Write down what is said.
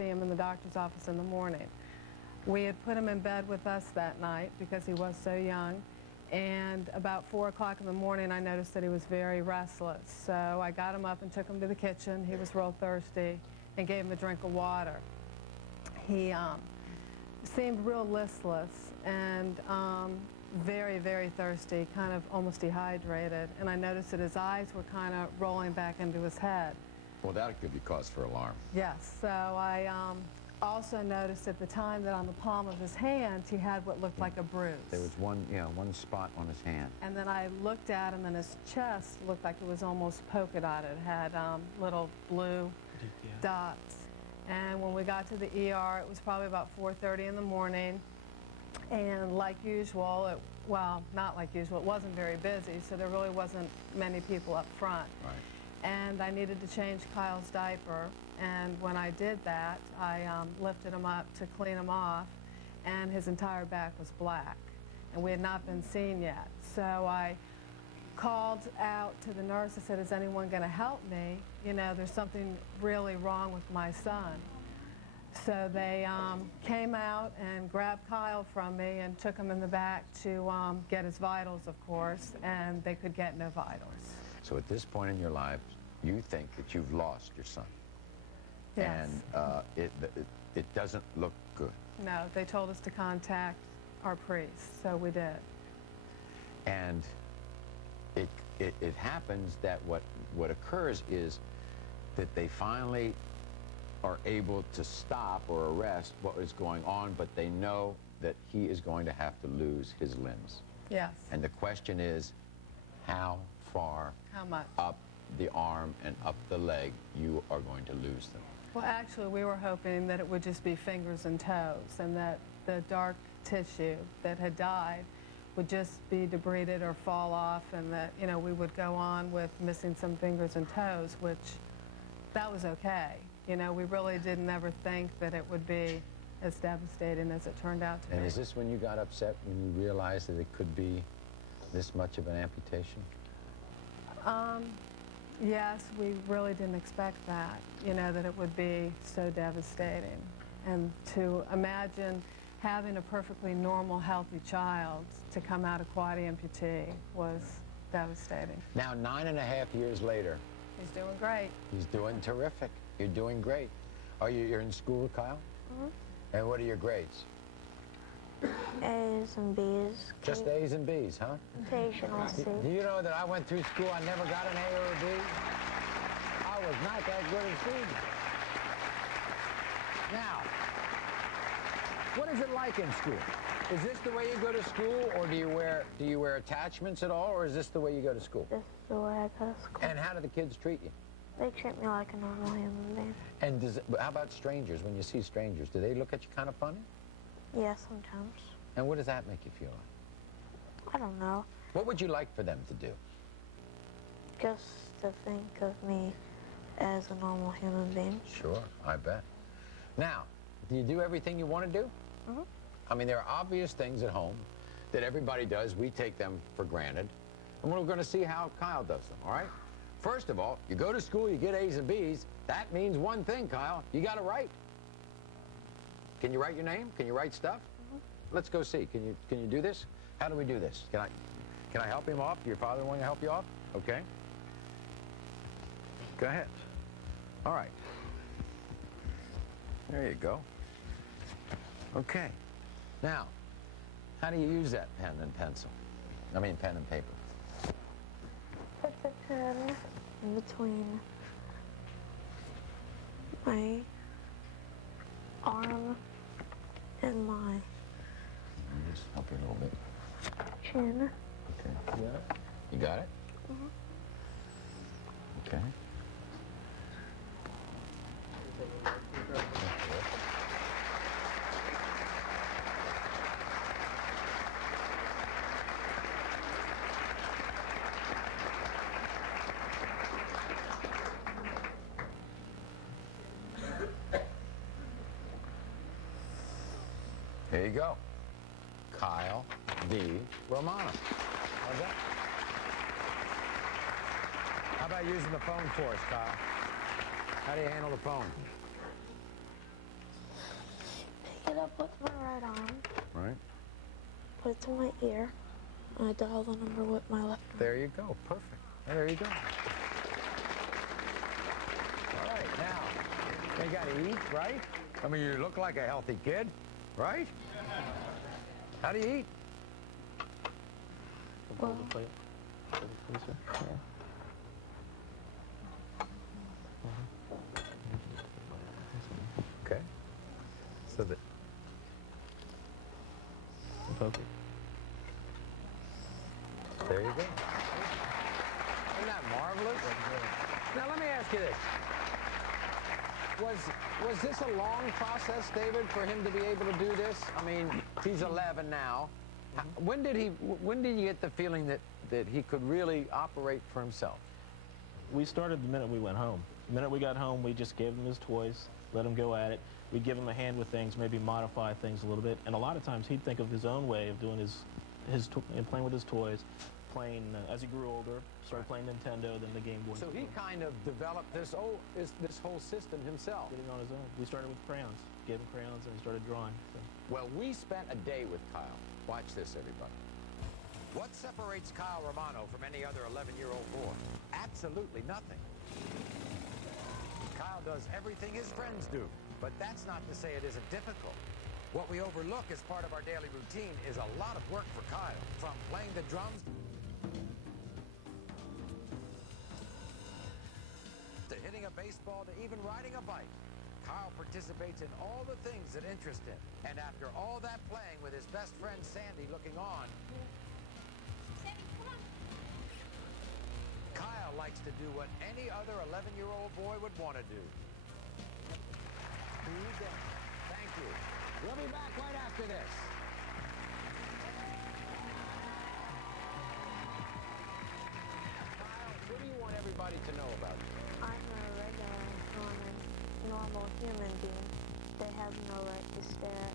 see him in the doctor's office in the morning. We had put him in bed with us that night because he was so young, and about 4 o'clock in the morning I noticed that he was very restless. So I got him up and took him to the kitchen. He was real thirsty, and gave him a drink of water. He seemed real listless and very, very thirsty, kind of almost dehydrated, and I noticed that his eyes were kind of rolling back into his head. Well, that could be cause for alarm. Yes, so I also noticed at the time that on the palm of his hand he had what looked like a bruise. There was one spot on his hand. And then I looked at him and his chest looked like it was almost polka dotted. It had little blue dots. And when we got to the ER, it was probably about 4:30 in the morning. And like usual, well, not like usual, it wasn't very busy, so there really wasn't many people up front. Right. And I needed to change Kyle's diaper, and when I did that, I lifted him up to clean him off, and his entire back was black, and we had not been seen yet. So I called out to the nurse. I said, is anyone going to help me? You know, there's something really wrong with my son. So they came out and grabbed Kyle from me and took him in the back to get his vitals, of course, and they could get no vitals. So at this point in your life, you think that you've lost your son. Yes. And it doesn't look good. No, they told us to contact our priest, so we did. And it happens that what occurs is that they finally are able to stop or arrest what is going on, but they know that he is going to have to lose his limbs. Yes. And the question is, how far How much? up the arm and up the leg you are going to lose them? Well, actually, we were hoping that it would just be fingers and toes, and that the dark tissue that had died would just be debrided or fall off, and that, you know, we would go on with missing some fingers and toes, which that was okay. You know, we really didn't ever think that it would be as devastating as it turned out to be. And is this when you got upset, when you realized that it could be this much of an amputation? Yes, we really didn't expect that, you know, that it would be so devastating. And to imagine having a perfectly normal, healthy child to come out a quad-amputee was devastating. Now, 9.5 years later. He's doing great. He's doing terrific. You're doing great. You're in school, Kyle? Mm-hmm. And what are your grades? A's and B's. Just A's and B's, huh? Occasional C. Do you know that I went through school, I never got an A or a B? I was not that good at student. Now, what is it like in school? Is this the way you go to school, or do you wear attachments at all, or is this the way you go to school? This is the way I go to school. And how do the kids treat you? They treat me like a normal human being. And how about strangers? When you see strangers, do they look at you kind of funny? Yeah, sometimes. And what does that make you feel like? I don't know. What would you like for them to do? Just to think of me as a normal human being. Sure, I bet. Now, do you do everything you want to do? Mm-hmm. I mean, there are obvious things at home that everybody does. We take them for granted. And we're going to see how Kyle does them, all right? First of all, you go to school, you get A's and B's. That means one thing, Kyle. You got to write. Can you write your name? Can you write stuff? Mm-hmm. Let's go see. Can you do this? How do we do this? Can I help him off? Your father want to help you off? Okay. Go ahead. All right. There you go. Okay. Now, how do you use that pen and pencil? I mean, pen and paper. Put the pen in between my arm and my Just help you a little bit. chin. Okay. You got it? You got it? Mm-hmm. Okay. There you go. Kyle D. Romano. How's that? How about using the phone for us, Kyle? How do you handle the phone? it up with my right arm, Right. put it to my ear, and I dial the number with my left arm. There you go. Perfect. There you go. All right, now, you got to eat, right? I mean, you look like a healthy kid, right? How do you eat? Well, Okay. So that. Focus. There you go. Isn't that marvelous? Now let me ask you this. Was this a long process, David, for him to be able to do this? I mean, he's 11 now. When did you get the feeling that he could really operate for himself? We started the minute we went home. The minute we got home, we just gave him his toys, let him go at it. We'd give him a hand with things, maybe modify things a little bit. And a lot of times he'd think of his own way of doing playing with his toys, playing as he grew older, started playing Nintendo, then the Game Boy. So he kind of developed this whole system himself. Did it on his own. We started with crayons, gave him crayons, and he started drawing. So. Well, we spent a day with Kyle. Watch this, everybody. What separates Kyle Romano from any other 11-year-old boy? Absolutely nothing. Kyle does everything his friends do, but that's not to say it isn't difficult. What we overlook as part of our daily routine is a lot of work for Kyle, from playing the drums to hitting a baseball to even riding a bike. Kyle participates in all the things that interest him. And after all that playing with his best friend Sandy looking on, Kyle likes to do what any other 11-year-old boy would want to do. Thank you. We'll be back right after this. Kyle, what do you want everybody to know about you? I'm a regular, normal human being. They have no right to stare at